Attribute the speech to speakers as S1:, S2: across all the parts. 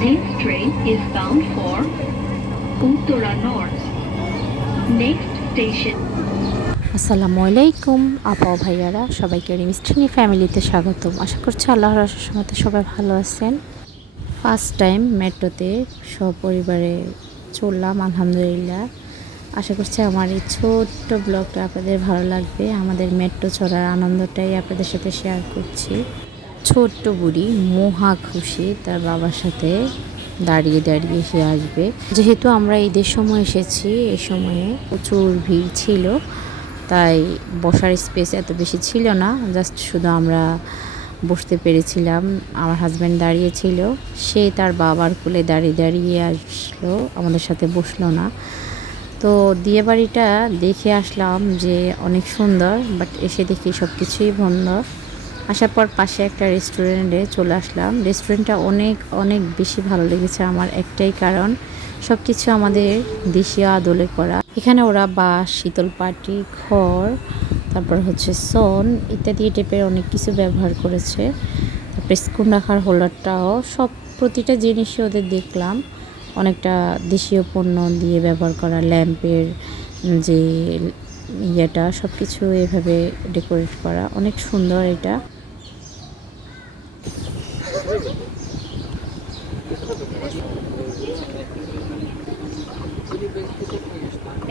S1: This train is bound for Uttara North. Next station,
S2: আসসালামু আলাইকুম আপা ভাইয়ারা সবাইকে রিমিস্ট্রিনি ফ্যামিলিতে স্বাগতম। আশা করছি আল্লাহর মতো সবাই ভালো আছেন। ফার্স্ট টাইম মেট্রোতে সপরিবারে চললাম আলহামদুলিল্লাহ। আশা করছি আমার এই ছোট্ট ব্লগটা আপনাদের ভালো লাগবে। আমাদের মেট্রো চড়ার আনন্দটাই আপনাদের সাথে শেয়ার করছি। ছোট্ট বুড়ি, মহা খুশি, তার বাবার সাথে দাঁড়িয়ে দাঁড়িয়ে সে আসবে। যেহেতু আমরা ঈদের সময় এসেছি, এ সময়ে প্রচুর ভিড় ছিল, তাই বসার স্পেস এত বেশি ছিল না জাস্ট শুধু আমরা বসতে পেরেছিলাম। আমার হাজব্যান্ড দাঁড়িয়েছিল সে তার বাবার কোলে দাঁড়িয়ে দাঁড়িয়ে আসলো, আমাদের সাথে বসল না। তো বিয়ে বাড়িটা দেখে আসলাম যে অনেক সুন্দর বাট এসে দেখি সব কিছুই বন্ধ। আসার পর পাশে একটা রেস্টুরেন্টে চলে আসলাম। রেস্টুরেন্টটা অনেক অনেক বেশি ভালো লেগেছে আমার একটাই কারণ সব কিছু আমাদের দেশীয় আদলে করা। এখানে ওরা বাঁশ, শীতল পাটি, খড়, তারপর হচ্ছে সন ইত্যাদি টাইপের অনেক কিছু ব্যবহার করেছে। তারপরে স্কুন রাখার হোল্ডারটাও সব প্রতিটা জিনিসই ওদের দেখলাম। অনেকটা দেশীয় পণ্য দিয়ে ব্যবহার করা, ল্যাম্পের যে ইয়েটা সব কিছু এভাবে ডেকোরেট করা, অনেক সুন্দর এটা।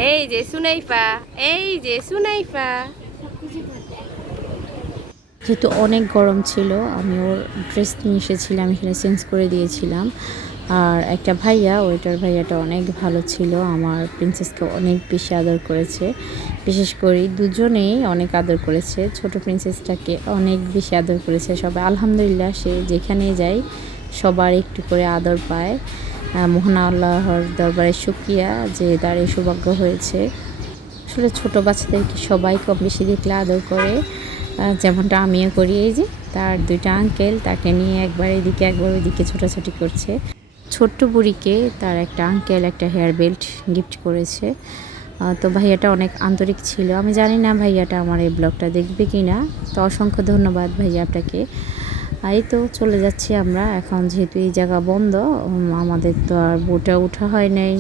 S3: এই যে সুনাইফা, এই যে সুনাইফা।
S2: যেহেতু অনেক গরম ছিল, আমি ওর ড্রেস নিয়ে এসেছিলাম, এখানে চেঞ্জ করে দিয়েছিলাম। আর একটা ভাইয়া, ওইটার ভাইয়াটা অনেক ভালো ছিল, আমার প্রিন্সেসকে অনেক বেশি আদর করেছে। বিশেষ করে দুজনেই অনেক আদর করেছে, ছোট প্রিন্সেসটাকে অনেক বেশি আদর করেছে। সবাই আলহামদুলিল্লাহ, সে যেখানে যায়, সবার একটু করে আদর পায়। মহান আল্লাহর দরবারে শুক্রিয়া যে তার এই সৌভাগ্য হয়েছে। আসলে ছোট বাচ্চাদেরকে সবাই কম বেশি দেখলে আদর করে। যেমনটা আমিও করি, এই যে তার দুইটা আঙ্কেল তাকে নিয়ে একবার এদিকে, একবার ওইদিকে ছোটাছুটি করছে। ছোট্ট বুড়িকে তার একটা আঙ্কেল একটা হেয়ার বেল্ট গিফট করেছে। তো ভাইয়াটা অনেক আন্তরিক ছিল। আমি জানি না ভাইয়াটা আমার এই ব্লগটা দেখবে কি না। তো অসংখ্য ধন্যবাদ ভাইয়া আপনাকে। এই তো চলে যাচ্ছি আমরা। এখন যেহেতু এই জায়গা বন্ধ আমাদের তো আর বোটে ওঠা হয় নাই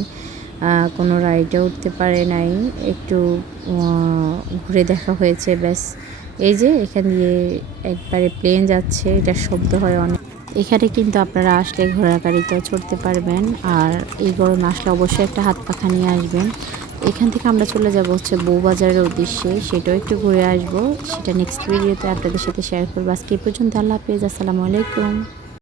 S2: কোনো রাইডে উঠতে পারে নাই। একটু ঘুরে দেখা হয়েছে, ব্যাস। এই যে এখান দিয়ে একবারে প্লেন যাচ্ছে, এটা শব্দ হয় অনেক। এখানে কিন্তু আপনারা আসলে ঘোড়ার গাড়িতেও চড়তে পারবেন আর এই গরম আসলে অবশ্যই একটা হাত পাখা নিয়ে আসবেন। এখান থেকে আমরা চলে যাব হচ্ছে বউবাজারের উদ্দেশ্যে, সেটাও একটু ঘুরে আসব। সেটা নেক্সট ভিডিওতে আপনাদের সাথে শেয়ার করব। আজকে এই পর্যন্ত আল্লাহ হাফিজ, আসসালামু আলাইকুম।